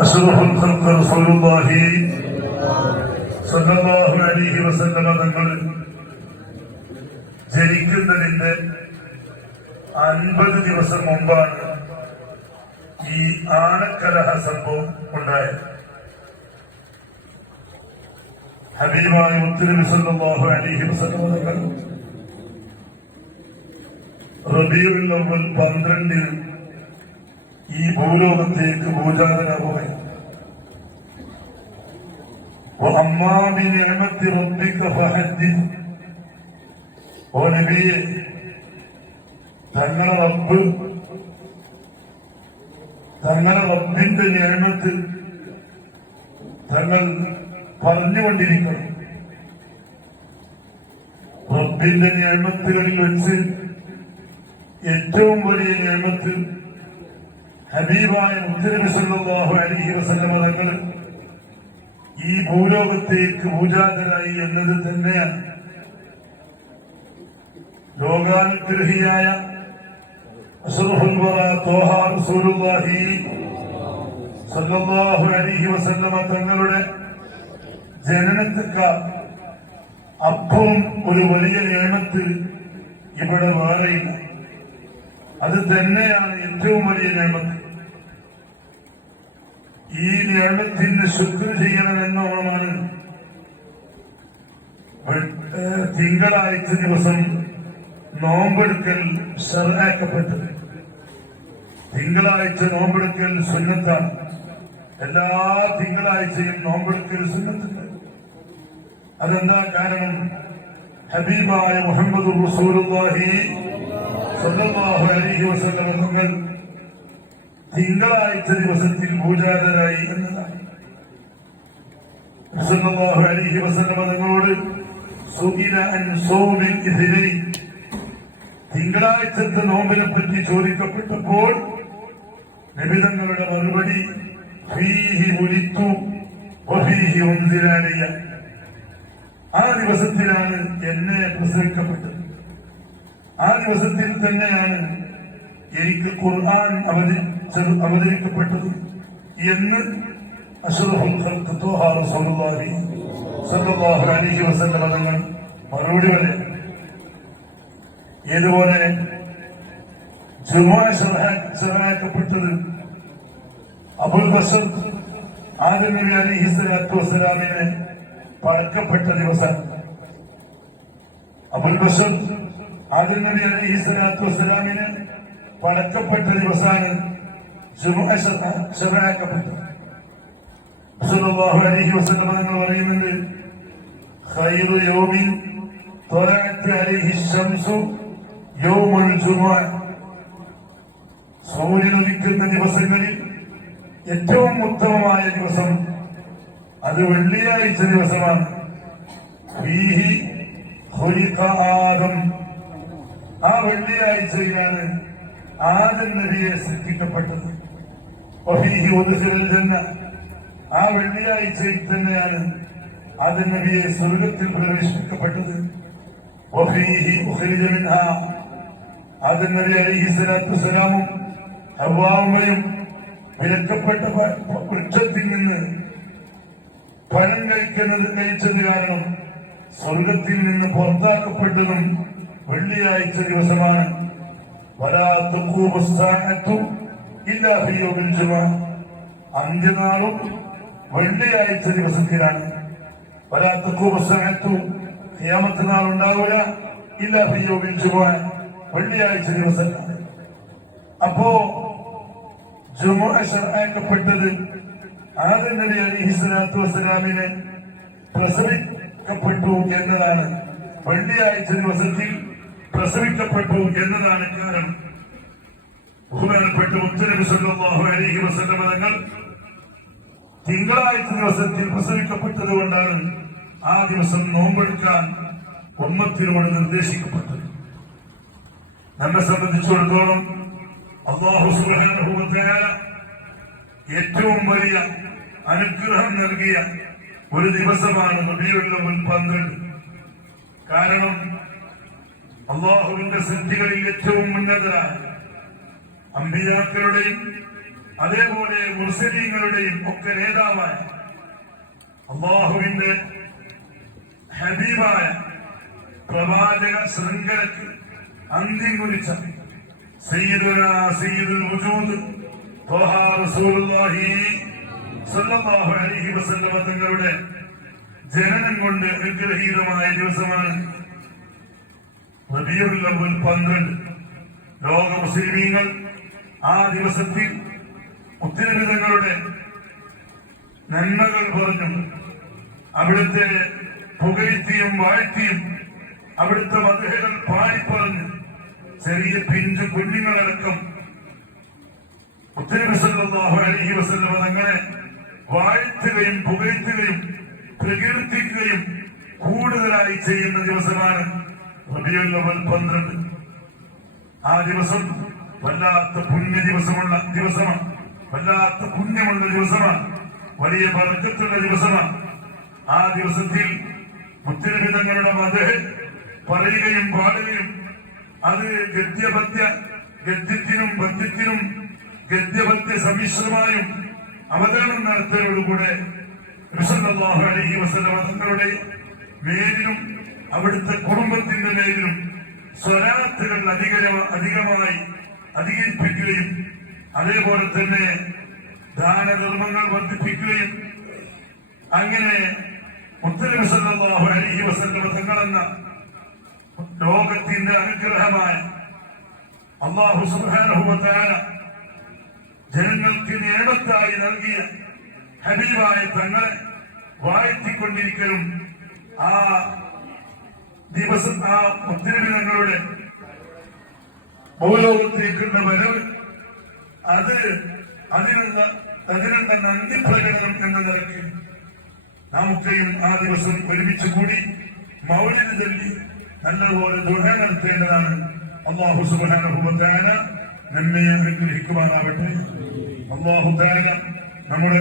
അഷ്റഫുൽ ഖൽഖ് റസൂലുള്ളാഹി സ്വല്ലല്ലാഹു അലൈഹി വസല്ലം തങ്ങൾ ജനിക്കുന്നതിന്റെ 50 ദിവസം മുമ്പാണ് ഈ ആനക്കലഹ സംഭവം ഉണ്ടായത്. ഹബീബായ മുത്തുനബി സല്ലല്ലാഹു അലൈഹി വസല്ലം തങ്ങൾ റബീഉൽ അവ്വൽ 12 ഈ ഭൂലോകത്തേക്ക് ഭൂജാതനാവുകയും وأما بنعمة ربك فحدث. ഓ നബിയെ, തങ്ങളുടെ റബ്ബിന്റെ നിഅമത്ത് തങ്ങൾ പറഞ്ഞുകൊണ്ടിരിക്കണം. റബ്ബിന്റെ നിഅമത്തുകളിൽ വെച്ച് ഏറ്റവും വലിയ നിഅമത്ത് ഹബീബായ മുത്തുനബി സല്ലല്ലാഹു അലൈഹി വസല്ലം തങ്ങൾ ഈ ഭൂലോകത്തേക്ക് ഭൂജാതനായി എന്നത് തന്നെയാണ്. ലോകാനുഗ്രഹിയായ അഷ്റഫുൽ വറ ത്വാഹ റസൂലുള്ളാഹി സല്ലല്ലാഹു അലൈഹി വസല്ലം തങ്ങളുടെ ജനനത്തേക്കാൾ അപ്പുറം ഒരു വലിയ നിഅമത്ത് ഇവിടെ വേറെയില്ല. അത് തന്നെയാണ് ഏറ്റവും വലിയ നിഅമത്ത്. ഈ നിഅമത്തിന് ശുക്ർ ചെയ്യണമെന്നോണമാണ് തിങ്കളാഴ്ച ദിവസം നോമ്പെടുക്കൽ ശർഅാക്കപ്പെട്ടത്. തിങ്കളാഴ്ച നോമ്പെടുക്കൽ സുന്നത്താണ്. എല്ലാ തിങ്കളാഴ്ചയും നോമ്പെടുക്കൽ സുന്നത്തുണ്ട്. അതെന്താ കാരണം? ഹബീബായ മുഹമ്മദ് റസൂലുള്ളാഹി സ്വല്ലല്ലാഹു അലൈഹി വസല്ലം തങ്ങൾ തിങ്കളാഴ്ച ദിവസത്തിൽ ഭൂജാതരായി എന്നതാണ്. സ്വല്ലല്ലാഹു അലൈഹി വസല്ലം തങ്ങളോട് സുഇല അൻ സൗമിൽ ഇത്നൈൻ, തിങ്കളാഴ്ചത്തെ നോമ്പിനെ പറ്റി ചോദിക്കപ്പെട്ടപ്പോൾ നബി തങ്ങളുടെ മറുപടി ഫീഹി ഉലിത്തു വഫീഹി ഉൻസില അലയ്യ, ആ ദിവസത്തിലാണ് എന്നെ പ്രസവിക്കപ്പെട്ടത്, ആ ദിവസത്തിൽ തന്നെയാണ് എനിക്ക് ഖുർആൻ അവതരിക്കപ്പെട്ടത് എന്ന് അഷ്റഫുൽ ഖൽഖ് ത്വാഹ റസൂലുള്ളാഹി സ്വല്ലല്ലാഹു അലൈഹി വസല്ലം തങ്ങൾ മറുപടി പറയാം. ഇതുപോലെ ജുമുഅ ശർഅാക്കപ്പെട്ടത് അബുൽ ബശർ ആദം നബി അലൈഹി സ്വലാത്തു വസ്സലാമിനെ പടക്കപ്പെട്ട ദിവസം. അബുൽ ബശർ ആദം നബി അലൈഹി സ്വലാത്തു വസ്സലാമിനെ പടക്കപ്പെട്ട ദിവസമാണ് ജുമുഅ ശർഅാക്കപ്പെട്ടത്. സല്ലല്ലാഹു അലൈഹി വസല്ലം തങ്ങൾ പറയുന്നുണ്ട്, ഖൈറു യൗമിൻ ത്വലഅത് അലൈഹി ശംസു യൗമുൽ ജുമുഅ, സൂര്യൻ ഉദിക്കുന്ന ദിവസങ്ങളിൽ ഏറ്റവും ഉത്തമമായ ദിവസം അത് വെള്ളിയാഴ്ച ദിവസമാണ്. ഫീഹി ഖുലിഖ ആദം, ആ വെള്ളിയാഴ്ചയിലാണ് ആദം നബിയെ സൃഷ്ടിക്കപ്പെട്ടത്. വഫീഹി ഉദ്ഖിലൽ ജന്ന, ആ വെള്ളിയാഴ്ചയിൽ തന്നെയാണ് ആദം നബിയെ സ്വർഗ്ഗത്തിൽ പ്രവേശിപ്പിക്കപ്പെട്ടത്. വഫീഹി ഉഖ്രിജ മിൻഹാ, ആദം നബി അലൈഹി സ്വലാത്തു വസ്സലാമും ഹവ്വായും വിലക്കപ്പെട്ട വൃക്ഷത്തിൽ നിന്ന് ഫലം കഴിച്ചത് കാരണം സ്വർഗത്തിൽ നിന്ന് പുറത്താക്കപ്പെട്ടതും വെള്ളിയാഴ്ച ദിവസമാണ്. വലാ തഖൂമു സ്സാഅത്തു ഇല്ലാ ഫീ യൗമിൽ ജുമുഅ, അന്ത്യനാളും വെള്ളിയാഴ്ച ദിവസത്തിലാണ്. വലാ തഖൂമു സ്സാഅത്തു, ഖിയാമത്ത് നാൾ ഉണ്ടാവില്ല ഇല്ലാ ഫീ യൗമിൽ ജുമുഅ, വെള്ളിയാഴ്ച ദിവസമാണ്. അപ്പോ ജുമുഅ ശർഅാക്കപ്പെട്ടത് ആദം നബി അലൈഹി സ്വലാത്തു വസ്സലാമിനെ പ്രസവിക്കപ്പെട്ടു എന്നതാണ്. വെള്ളിയാഴ്ച ദിവസത്തിൽ പ്രസവിക്കപ്പെട്ടു എന്നതാണ് കാരണം. ബഹുമാനപ്പെട്ട മുത്തുനബി സല്ലല്ലാഹു അലൈഹി വസല്ലം തങ്ങൾ തിങ്കളാഴ്ച ദിവസത്തിൽ പ്രസവിക്കപ്പെട്ടത് കൊണ്ടാണ് ആ ദിവസം നോമ്പെടുക്കാൻ ഉമ്മത്തിനോട് നിർദ്ദേശിക്കപ്പെട്ടത്. നമ്മെ സംബന്ധിച്ചിടത്തോളം അല്ലാഹു സുബ്ഹാനഹു വ തആല ഏറ്റവും വലിയ അനുഗ്രഹം നൽകിയ ഒരു ദിവസമാണ് റബീഉൽ അവ്വൽ 12. കാരണം അല്ലാഹുവിന്റെ സൃഷ്ടികളിൽ ഏറ്റവും ഉന്നതരായ അമ്പിയാക്കളുടെയും അതേപോലെ മുസ്ലിങ്ങളുടെയും ഒക്കെ നേതാവായ അള്ളാഹുവിന്റെ ഹബീബായ പ്രവാചക ശൃംഖലക്ക് അന്ത്യം കുറിച്ച സയ്യിദുനാ സയ്യിദുൽ വജൂദ് ത്വഹ റസൂലുള്ളാഹി സ്വല്ലല്ലാഹു അലൈഹി വസല്ലം തങ്ങളുടെ ജനനം കൊണ്ട് അനുഗ്രഹീതമായ ദിവസമാണ് റബീഉൽ അവ്വൽ 12. ലോക മുസ്ലിമീങ്ങൾ ആ ദിവസത്തിൽ ഉത്തരവിധങ്ങളുടെ നന്മകൾ പറഞ്ഞു അവിടുത്തെ പുകഴ്ത്തിയും വാഴ്ത്തിയും അവിടുത്തെ മദ്ഹുകൾ പാടിപ്പറഞ്ഞ് ചെറിയ പിഞ്ചു കുഞ്ഞുങ്ങളടക്കം മുത്തനബി സല്ലല്ലാഹു അലൈഹി വസല്ലം തങ്ങളെ വാഴ്ത്തുകയും പുകഴ്ത്തുകയും പ്രകീർത്തിക്കുകയും കൂടുതലായി ചെയ്യുന്ന ദിവസമാണ് റബീഉൽ അവ്വൽ 12. ആ ദിവസം വല്ലാത്ത പുണ്യ ദിവസമാണ്, വല്ലാത്ത പുണ്യമുള്ള ദിവസമാണ്, വലിയ ബർക്കത്തുള്ള ദിവസമാണ്. ആ ദിവസത്തിൽ മുത്തനബി തങ്ങളുടെ മദ്ഹ് പറയുകയും പാടുകയും അത് ഗദ്യത്തിനും പദ്യത്തിനും ഗദ്യപദ്യ സമ്മിശ്രമായും അവതരണം നടത്തിയതോടുകൂടെ റസൂലുള്ളാഹി അലൈഹി വസല്ലം തങ്ങളുടെ മേലിലും അവിടുത്തെ കുടുംബത്തിന്റെ മേലിലും സ്വലാത്തുകൾ അധികമായി അധികരിപ്പിക്കുകയും അതേപോലെ തന്നെ ദാനധർമ്മങ്ങൾ വർദ്ധിപ്പിക്കുകയും അങ്ങനെ മുത്തനബി സല്ലല്ലാഹു അലൈഹി വസല്ലം തങ്ങളെന്ന ലോകത്തിന്റെ അനുഗ്രഹമായ അല്ലാഹു സുബ്ഹാനഹു വ തആല ജനങ്ങൾക്ക് നേമത്തായി നൽകിയ ഹബീബായ തങ്ങളെ വാഴ്ത്തിക്കൊണ്ടിരിക്കലും ആ ദിവസം ആ മുത്തനബി തങ്ങളുടെ ഭൂലോകത്തേക്കുള്ള വരവ് അതിനുള്ള നന്ദി പ്രകടനം എന്ന നിലയ്ക്ക് നമുക്കെയും ആ ദിവസം ഒരുമിച്ച് കൂടി മൗലിദ് ചൊല്ലി നല്ലപോലെ ദുആ നടത്തേണ്ടതാണ്. അല്ലാഹു സുബ്ഹാനഹു വ തആല നമ്മെ അനുഗ്രഹിക്കുമാറാവട്ടെ. അല്ലാഹു തആല നമ്മുടെ